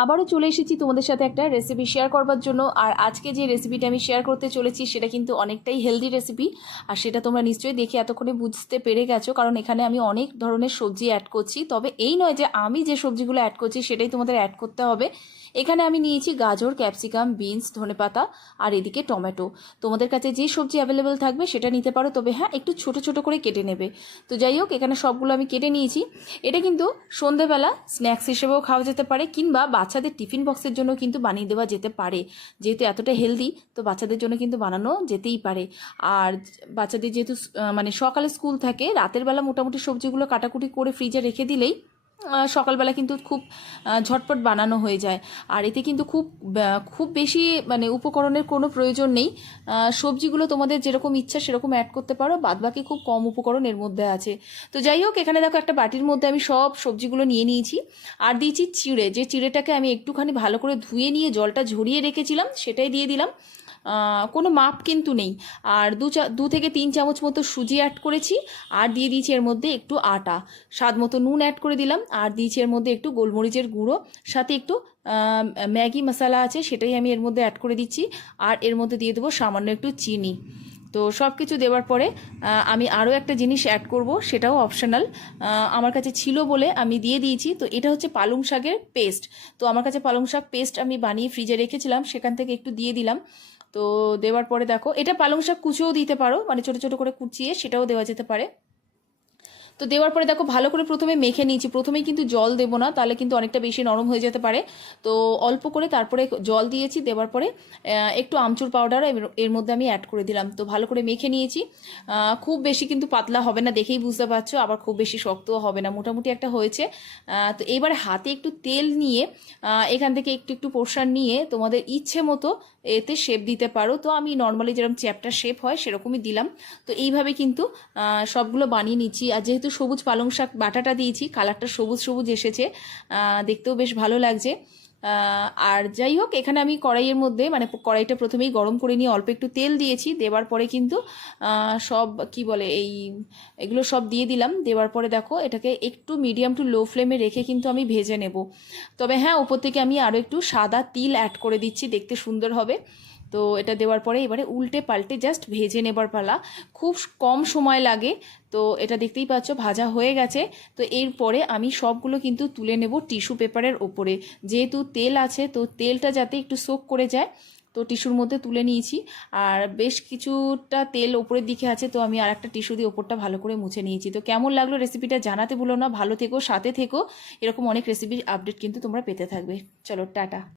আবারও চলে এসেছি তোমাদের সাথে একটা রেসিপি শেয়ার করবার জন্য। আর আজকে যে রেসিপিটা আমি শেয়ার করতে চলেছি, সেটা কিন্তু অনেকটাই হেলদি রেসিপি আর সেটা তোমরা নিশ্চয়ই দেখে এতক্ষণে বুঝতে পেরে গেছো, কারণ এখানে আমি অনেক ধরনের সবজি অ্যাড করছি। তবে এই নয় যে আমি যে সবজিগুলো অ্যাড করছি, সেটাই তোমাদের অ্যাড করতে হবে। এখানে আমি নিয়েছি গাজর ক্যাপসিকাম বিনস ধনেপাতা আর এদিকে টমেটো। তোমাদের কাছে যে সবজি অ্যাভেলেবেল থাকবে, সেটা নিতে পারো। তবে হ্যাঁ একটু ছোট ছোট করে কেটে নেবে। তো যাই হোক, এখানে সবগুলো আমি কেটে নিয়েছি। এটা কিন্তু সন্ধেবেলা স্ন্যাক্স হিসেবেও খাওয়া যেতে পারে, কিংবা বাচ্চাদের টিফিন বক্সের জন্য কিন্তু বানিয়ে দেওয়া যেতে পারে। যেহেতু এতটা হেলদি তো বাচ্চাদের জন্য কিন্তু বানানো যেতেই পারে। আর বাচ্চাদের যেহেতু মানে সকালে স্কুল থাকে, রাতের বেলা মোটামুটি সবজিগুলো কাটাকুটি করে ফ্রিজে রেখে দিলেই সকালবেলা কিন্তু খুব ঝটপট বানানো হয়ে যায়। আর এতে কিন্তু খুব খুব বেশি মানে উপকরণের কোনো প্রয়োজন নেই। সবজিগুলো তোমাদের যেরকম ইচ্ছা সেরকম অ্যাড করতে পারো, বাদবাকি খুব কম উপকরণ এর মধ্যে আছে। তো যাই হোক, এখানে দেখো একটা বাটির মধ্যে আমি সব সবজিগুলো নিয়ে নিয়েছি। আর দিয়েছি চিড়ে, যে চিড়েটাকে আমি একটুখানি ভালো করে ধুয়ে নিয়ে জলটা ঝরিয়ে রেখেছিলাম, সেটাই দিয়ে দিলাম। কোনো মাপ কিন্তু নেই। আর দু চা দু থেকে তিন চামচ মতো সুজি অ্যাড করেছি, আর দিয়ে দিয়েছি এর মধ্যে একটু আটা। স্বাদ মতো নুন অ্যাড করে দিলাম, আর দিয়েছি এর মধ্যে একটু গোলমরিচের গুঁড়ো, সাথে একটু ম্যাগি মশলা আছে, সেটাই আমি এর মধ্যে অ্যাড করে দিচ্ছি, আর এর মধ্যে দিয়ে দেবো সামান্য একটু চিনি। তো সব কিছু দেওয়ার পরে আমি আরও একটা জিনিস অ্যাড করব, সেটাও অপশনাল আমার কাছে ছিল বলে আমি দিয়ে দিয়েছি। তো এটা হচ্ছে পালং শাকের পেস্ট তো আমার কাছে পালং শাক পেস্ট আমি বানিয়ে ফ্রিজে রেখেছিলাম, সেখান থেকে একটু দিয়ে দিলাম। তো দেওয়ার পরে দেখো, এটা পালং শাক কুচিও দিতে পারো মানে ছোটো ছোটো করে কুচিয়ে সেটাও দেওয়া যেতে পারে। তো দেওয়ার পরে দেখো ভালো করে প্রথমে মেখে নিয়েছি। প্রথমেই কিন্তু জল দেবো না, তাহলে কিন্তু অনেকটা বেশি নরম হয়ে যেতে পারে। তো অল্প করে তারপরে জল দিয়েছি, দেওয়ার পরে একটু আমচুর পাউডার এর মধ্যে আমি অ্যাড করে দিলাম। তো ভালো করে মেখে নিয়েছি। খুব বেশি কিন্তু পাতলা হবে না দেখেই বুঝতে পারছ, আবার খুব বেশি শক্তও হবে না, মোটামুটি একটা হয়েছে। তো এবারে হাতে একটু তেল নিয়ে এখান থেকে একটু একটু পোর্শন নিয়ে তোমাদের ইচ্ছে মতো এতে শেপ দিতে পারো। তো আমি নর্মালি যেরকম চ্যাপটা শেপ হয় সেরকমই দিলাম। তো এইভাবে কিন্তু সবগুলো বানিয়ে নিচ্ছি। আর যেহেতু সবুজ পালং শাক বাটাটা দিয়েছি, কালারটা সবুজ সবুজ এসেছে দেখতেও বেশ ভালো লাগছে। আর যাই হোক, এখানে আমি কড়াইয়ের মধ্যে মানে কড়াইটা প্রথমেই গরম করে নিয়ে অল্প একটু তেল দিয়েছি, দেওয়ার পরে কিন্তু সব, কি বলে, এই, এগুলো সব দিয়ে দিলাম, দেওয়ার পরে দেখো, এটাকে একটু মিডিয়াম টু লো ফ্লেমে রেখে কিন্তু আমি ভেজে নেব। তবে হ্যাঁ ওপর থেকে আমি আরও একটু সাদা তিল অ্যাড করে দিচ্ছি, দেখতে সুন্দর হবে। তো এটা দেওয়ার পরে এবারে উল্টে পাল্টে জাস্ট ভেজে নেবার পালা। খুব কম সময় লাগে, তো এটা দেখতেই পাচ্ছ ভাজা হয়ে গেছে। তো এরপরে আমি সবগুলো কিন্তু তুলে নেব টিস্যু পেপারের ওপরে। যেহেতু তেল আছে, তো তেলটা যাতে একটু সোক করে যায়, তো টিস্যুর মধ্যে তুলে নিয়েছি। আর বেশ কিছুটা তেল ওপরের দিকে আছে, তো আমি আর একটা টিস্যু দিয়ে ওপরটা ভালো করে মুছে নিয়েছি। তো কেমন লাগল রেসিপিটা জানাতে ভুলো না, ভালো থেকো, সাথে থেকো। এরকম অনেক রেসিপির আপডেট কিন্তু তোমরা পেতে থাকবে। চলো, টাটা।